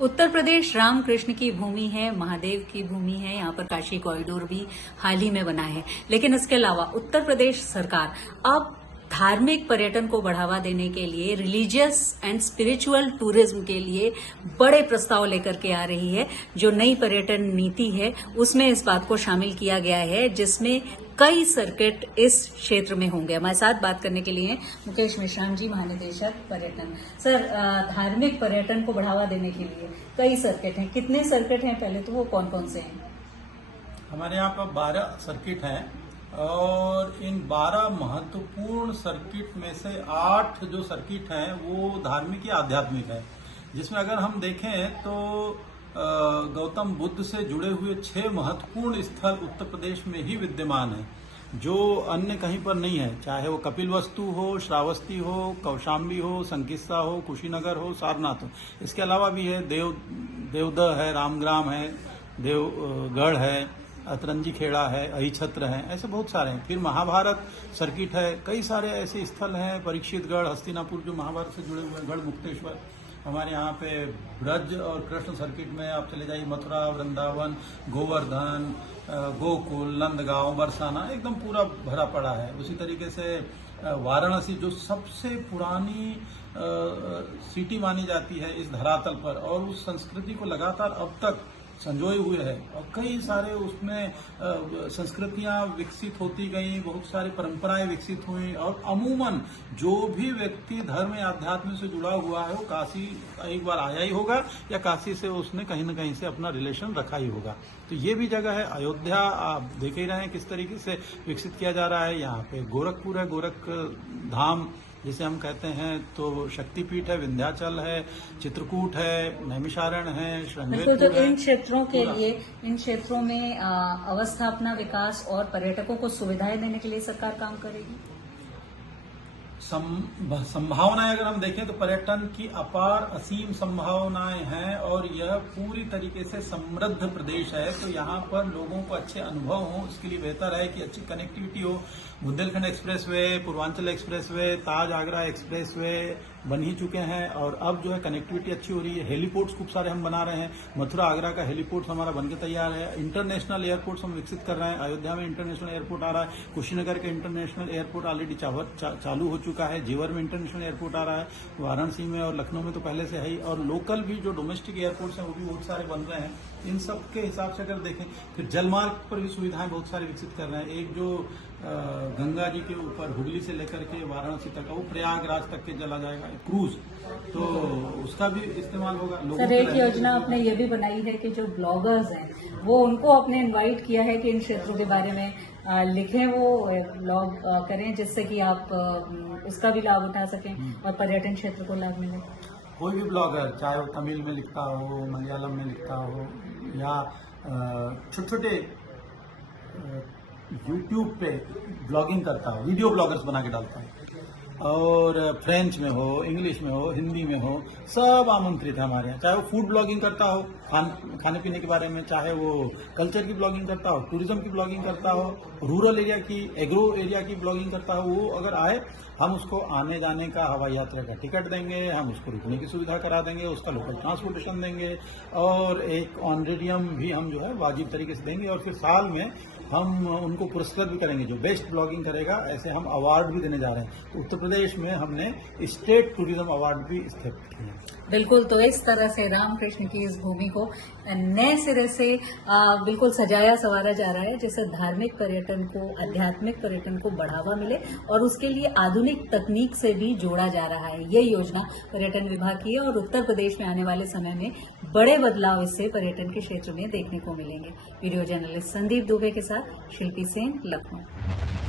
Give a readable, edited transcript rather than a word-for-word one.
उत्तर प्रदेश रामकृष्ण की भूमि है, महादेव की भूमि है। यहाँ पर काशी कॉरिडोर भी हाल ही में बना है। लेकिन इसके अलावा उत्तर प्रदेश सरकार अब धार्मिक पर्यटन को बढ़ावा देने के लिए, रिलीजियस एंड स्पिरिचुअल टूरिज्म के लिए बड़े प्रस्ताव लेकर के आ रही है। जो नई पर्यटन नीति है उसमें इस बात को शामिल किया गया है, जिसमें कई सर्किट इस क्षेत्र में होंगे। हमारे साथ बात करने के लिए मुकेश मेश्राम जी, महानिदेशक पर्यटन। सर, धार्मिक पर्यटन को बढ़ावा देने के लिए कई सर्किट हैं। कितने सर्किट हैं, पहले तो वो कौन कौन से हैं? हमारे यहाँ पर 12 सर्किट हैं और इन 12 महत्वपूर्ण सर्किट में से 8 जो सर्किट हैं वो धार्मिक या आध्यात्मिक है, जिसमें अगर हम देखें तो गौतम बुद्ध से जुड़े हुए 6 महत्वपूर्ण स्थल उत्तर प्रदेश में ही विद्यमान हैं, जो अन्य कहीं पर नहीं है। चाहे वो कपिलवस्तु हो, श्रावस्ती हो, कौशाम्बी हो, संकिस्सा हो, कुशीनगर हो, सारनाथ हो। इसके अलावा भी है देवदह है, रामग्राम है, देवगढ़ है, अतरंजी खेड़ा है, अहिछत्र है, ऐसे बहुत सारे हैं। फिर महाभारत सर्किट है, कई सारे ऐसे स्थल हैं, परीक्षितगढ़, हस्तिनापुर जो महाभारत से जुड़े हुए, गढ़ मुक्तेश्वर। हमारे यहाँ पे ब्रज और कृष्ण सर्किट में आप चले जाइए, मथुरा, वृंदावन, गोवर्धन, गोकुल, नंदगांव, बरसाना, एकदम पूरा भरा पड़ा है। उसी तरीके से वाराणसी जो सबसे पुरानी सिटी मानी जाती है इस धरातल पर, और उस संस्कृति को लगातार अब तक संजोए हुए है, और कई सारे उसमें संस्कृतियां विकसित होती गई, बहुत सारी परंपराएं विकसित हुई। और अमूमन जो भी व्यक्ति धर्म या अध्यात्म से जुड़ा हुआ है वो काशी एक बार आया ही होगा, या काशी से उसने कहीं न कहीं से अपना रिलेशन रखा ही होगा। तो ये भी जगह है। अयोध्या आप देख ही रहे हैं किस तरीके से विकसित किया जा रहा है। यहाँ पे गोरखपुर है, गोरख धाम जिसे हम कहते हैं, तो शक्तिपीठ है, विंध्याचल है, चित्रकूट है, नैमिषारण्य है, श्रृंगेरी। तो इन क्षेत्रों के लिए, इन क्षेत्रों में अवस्थापना, विकास और पर्यटकों को सुविधाएं देने के लिए सरकार काम करेगी। संभावनाएं अगर हम देखें तो पर्यटन की अपार असीम संभावनाएं हैं, और यह पूरी तरीके से समृद्ध प्रदेश है। तो यहाँ पर लोगों को अच्छे अनुभव हों, इसके लिए बेहतर है कि अच्छी कनेक्टिविटी हो। बुंदेलखंड एक्सप्रेसवे, पूर्वांचल एक्सप्रेसवे, ताज आगरा एक्सप्रेसवे बन ही चुके हैं, और अब जो है कनेक्टिविटी अच्छी हो रही है। हेलीपोर्ट्स खूब सारे हम बना रहे हैं। मथुरा आगरा का हेलीपोर्ट हमारा बनकर तैयार है। इंटरनेशनल एयरपोर्ट्स हम विकसित कर रहे हैं। अयोध्या में इंटरनेशनल एयरपोर्ट आ रहा है। कुशीनगर के इंटरनेशनल एयरपोर्ट ऑलरेडी चालू हो चुका है। जेवर में इंटरनेशनल एयरपोर्ट आ रहा है। वाराणसी में और लखनऊ में तो पहले से है ही, और लोकल भी जो डोमेस्टिक एयरपोर्ट्स हैं वो भी बहुत सारे बन रहे हैं। इन सब के हिसाब से अगर देखें, फिर जलमार्ग पर भी सुविधाएं बहुत सारी विकसित कर रहे हैं। एक जो गंगा जी के ऊपर हुगली से लेकर के वाराणसी तक, वो प्रयागराज तक के चला जाएगा क्रूज, तो उसका भी इस्तेमाल होगा। सर, एक योजना आपने ये भी बनाई है कि जो ब्लॉगर्स हैं वो उनको आपने इनवाइट किया है कि इन क्षेत्रों के बारे में लिखें, वो ब्लॉग करें, जिससे कि आप उसका भी लाभ उठा सकें और पर्यटन क्षेत्र को लाभ मिले। कोई भी ब्लॉगर, चाहे वो तमिल में लिखता हो, मलयालम में लिखता हो, या छोटे छोटे यूट्यूब पे ब्लॉगिंग करता हो, वीडियो ब्लॉगर्स बना के डालता है, और फ्रेंच में हो, इंग्लिश में हो, हिंदी में हो, सब आमंत्रित है हमारे यहाँ। चाहे वो फूड ब्लॉगिंग करता हो, खाने पीने के बारे में, चाहे वो कल्चर की ब्लॉगिंग करता हो, टूरिज्म की ब्लॉगिंग करता हो, रूरल एरिया की, एग्रो एरिया की ब्लॉगिंग करता हो, वो अगर आए, हम उसको आने जाने का, हवाई यात्रा का टिकट देंगे, हम उसको रुकने की सुविधा करा देंगे, उसका लोकल ट्रांसपोर्टेशन देंगे, और एक ऑनरेडियम भी हम जो है वाजिब तरीके से देंगे। और फिर साल में हम उनको पुरस्कृत भी करेंगे, जो बेस्ट ब्लॉगिंग करेगा, ऐसे हम अवार्ड भी देने जा रहे हैं। तो उत्तर प्रदेश में हमने स्टेट टूरिज्म अवार्ड भी स्थापित किए हैं। बिल्कुल, तो इस तरह से रामकृष्ण की इस भूमि को नए सिरे से बिल्कुल सजाया संवारा जा रहा है, जिससे धार्मिक पर्यटन को, आध्यात्मिक पर्यटन को बढ़ावा मिले, और उसके लिए आधुनिक तकनीक से भी जोड़ा जा रहा है। ये योजना पर्यटन विभाग की है, और उत्तर प्रदेश में आने वाले समय में बड़े बदलाव इससे पर्यटन के क्षेत्र में देखने को मिलेंगे। वीडियो जर्नलिस्ट संदीप दुबे के साथ शिल्पी सेन, लखनऊ।